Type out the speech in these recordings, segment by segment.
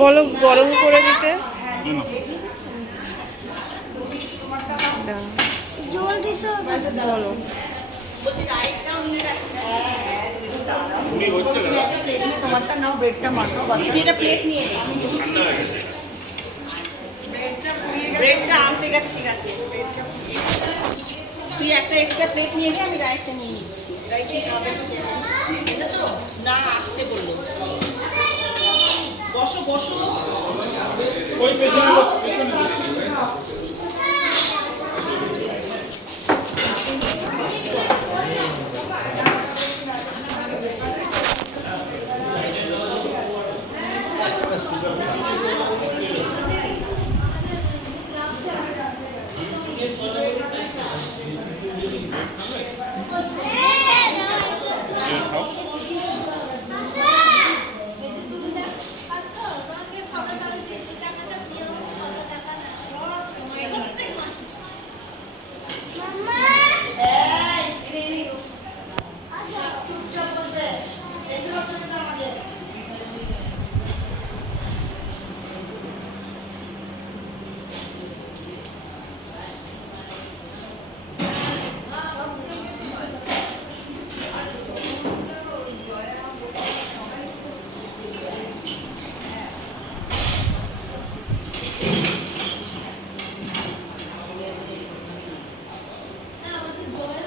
বলো গরম করে দিতে। বলো তোমারটা নাও, ব্রেডটা মাখো। এটা প্লেট নিয়ে নে। ব্রেডটা আনতে গেছে, ঠিক আছে। তুই একটা এক্সট্রা প্লেট নিয়ে নে, আমি রাইসটা নিয়ে নিচ্ছি। রাই কি খাবে না? আসছে বললো। বসো বসো। ওই পেছনে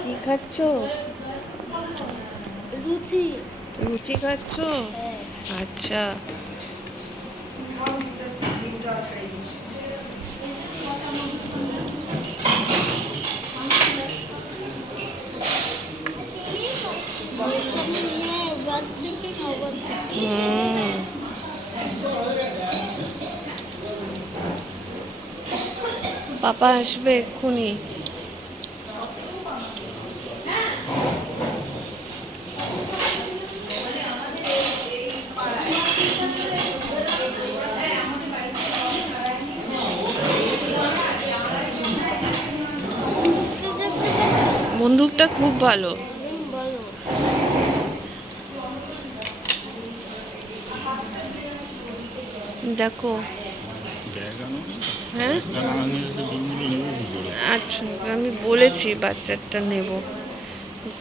কি খাচ্ছ? লুচি। লুচি খাচ্ছ? আচ্ছা। পাপা আসবে এক্ষুনি। বন্দুকটা খুব ভালো। দেখো। হ্যাঁ আচ্ছা, আমি বলেছি বাচ্চারটা নেব।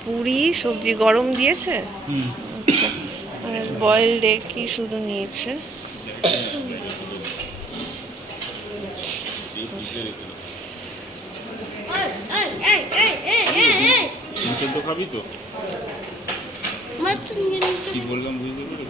পুরি সবজি গরম দিয়েছে। আচ্ছা, আর বয়েলড এগ কি শুধু নিয়েছে। খাবি তো? কি বললাম বুঝতে পেরেছো?